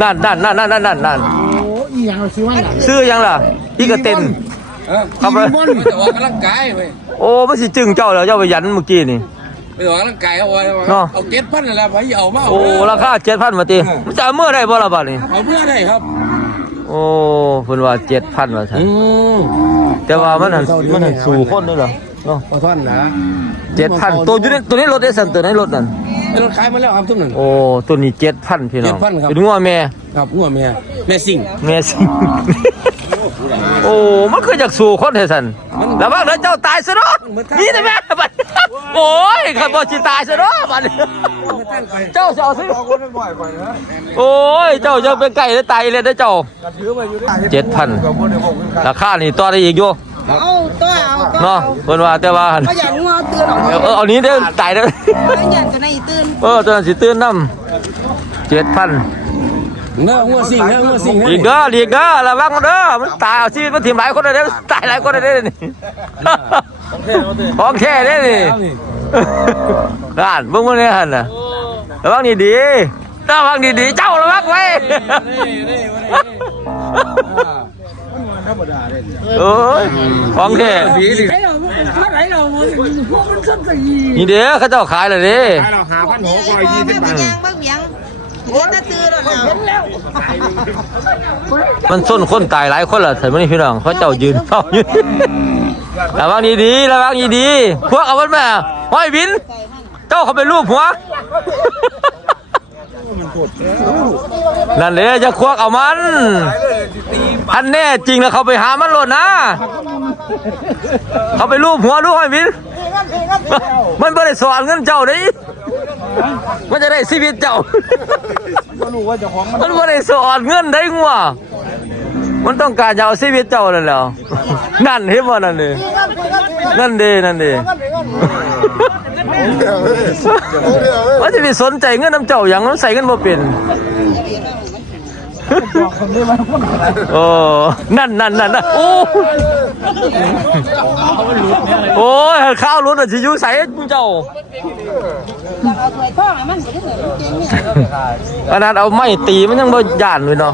นั่นนั่นนั่นนั่นนั่นนั่นนั่นโอ้อีหยังซื้อมาล่ะซื้อยังล่ะอีกระเต็นเออครับเลยไปออกกำลังกายไปโอ้มันสิจึงเจ้าแล้วเจ้าไปยันเมื่อกี้นี่ไปออกกำลังกายเอาไว้เนาะเอาเก็ตพันนั่นแหละไปเอามาโอ้ราคาเจ็ดพันมาตีมันจะเอาเมื่อได้บ่ล่ะบัดนี้เอาเพื่อได้ครับ โอ้เพิ่นว่าเจ็ดพันว่าซั่นมแต่ว่ามันหันมันหันสู่คนด้วยเหรอเนาะขอท่อนนะเจ็ดพันตัวอยู่ในตัวนี้รถได้สั่นตัวไหนรถนั่น ไอ้รถขายมาแล้วครับทุกหนึ่ง โอ้ตัวนี้เจ็ดพันพี่น้อง7,000ครับ เป็นงัวแม่ ครับหัวเมียแม่สิ่งแม่สิ โอ้ มันคือจากสู่คนเทสันแล้วบ้างเดี๋ยวเจ้าตายซะเนาะนี่นะแม่บัดโอ้ยขันบอจิตายซะเนาะบัดนี้เจ้าจะเอาสิโอ้ย เจ้าจะเป็นไก่แล้วตายเลยนะเจ้า เจ็ดพันราคานี่ต่อได้อีกอยู่เอาตัว เอาตัวเนาะเพิ่นว่าแต่ว่าเขาอยากงัวตื่นออกเออเออเอานี้เด้อตายเด้อเขาอยากจะในตื่นเออตัวนั้นสิตื่นน้ำเจ็ดพันเนื้อหัวสิ่งเนื้อหัวสิ่งอีกเด้ออีกเด้อระวังเด้อมันตายเอาชีวิตมันถิ่มหลายคนเลยเด้อตายหลายคนเลยเด้อนี่ของแค่เด้อนี่ด้านเบิ่งมันเนี่ยหั่นน่ะระวังดีๆระวังดีๆเจ้าระวังไว้ โอ้ยของแท้ไหนเราเมื่อไหร่เราพวกมันขึ้นไปยีนี่เด้อเขาเจ้าขายเลยเด้เราหาพันหกร้อยยี่สิบบาทยังบ้างยังเดี๋ยวจะตื่นแล้วมันส้นคนตายหลายคนล่ะแต่ไม่นี่พี่น้องเขาเจ้ายืนเฝ้าอยู่ระวังดีๆระวังดีๆพวกเอามันมาห้อยบิน เจ้าเขาเป็นรูปหัว นั่นเลยจะควักเอามัน อันแน่จริงแล้วเขาไปหามันโลดนะ เขาไปรูปหัวรูปหอยบินมันไม่ได้สอนเงินเจ้าดิมันจะได้ชีวิตเจ้า มันไม่ได้สอนเงินได้งัวมันต้องการจะเอาชีวิตเจ้านั่นแหล้วนั่นเห็นบ่นั่นดินั่นดีนั่นดี ว่าจะไปสนใจเงินน้ำเจ้าอย่างนั้นใส่เงินบ่เป็นโอ้นั่นนั่นนั่นนั่นโอ้โอ้ยข้าวรุ้นอะสิยู่ใส่เจ้าเอาถ้วยทองมันก็ได้เหมือนเก่งขนาดเอาไม้ตีมันยังบ่ย่านเลยเนาะ